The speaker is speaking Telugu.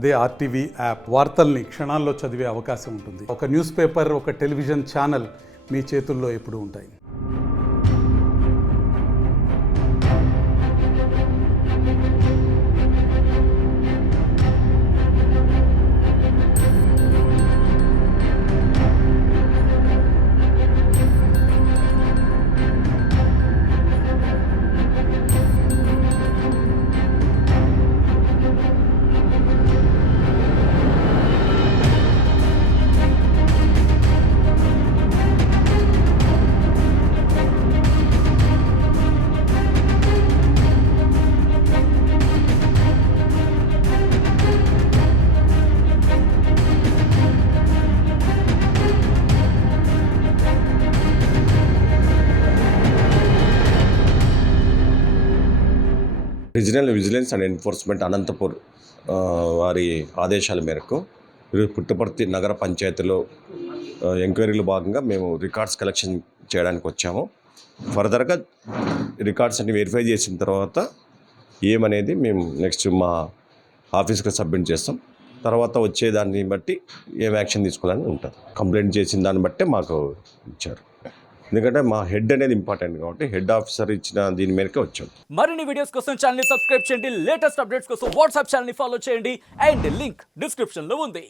అదే ఆర్టీవీ యాప్ వార్తల్ని క్షణాల్లో చదివే అవకాశం ఉంటుంది. ఒక న్యూస్ పేపర్, ఒక టెలివిజన్ ఛానల్ మీ చేతుల్లో ఎప్పుడూ ఉంటాయి. Regional vigilance and enforcement Anantapur వారి ఆదేశాల మేరకు పుట్టపర్తి నగర పంచాయతీలో ఎంక్వైరీలో భాగంగా మేము రికార్డ్స్ కలెక్షన్ చేయడానికి వచ్చాము. ఫర్దర్గా రికార్డ్స్ అన్ని వెరిఫై చేసిన తర్వాత ఏమనేది మేము నెక్స్ట్ మా ఆఫీస్కి సబ్మిట్ చేస్తాం. తర్వాత వచ్చేదాన్ని బట్టి ఏం యాక్షన్ తీసుకోవాలని ఉంటుంది. కంప్లైంట్ చేసిన దాన్ని బట్టే మాకు ఇచ్చారు. ఎందుకంటే మా హెడ్ అనేది ఇంపార్టెంట్ కాబట్టి హెడ్ ఆఫీసర్ ఇచ్చిన దీని మేరకే వచ్చాం. మరిన్ని వీడియోస్ కోసం ఛానల్ ని సబ్స్క్రైబ్ చేయండి. లేటెస్ట్ అప్డేట్స్ కోసం వాట్సాప్ ఛానల్ ని ఫాలో చేయండి. అండ్ లింక్ డిస్క్రిప్షన్ లో ఉంది.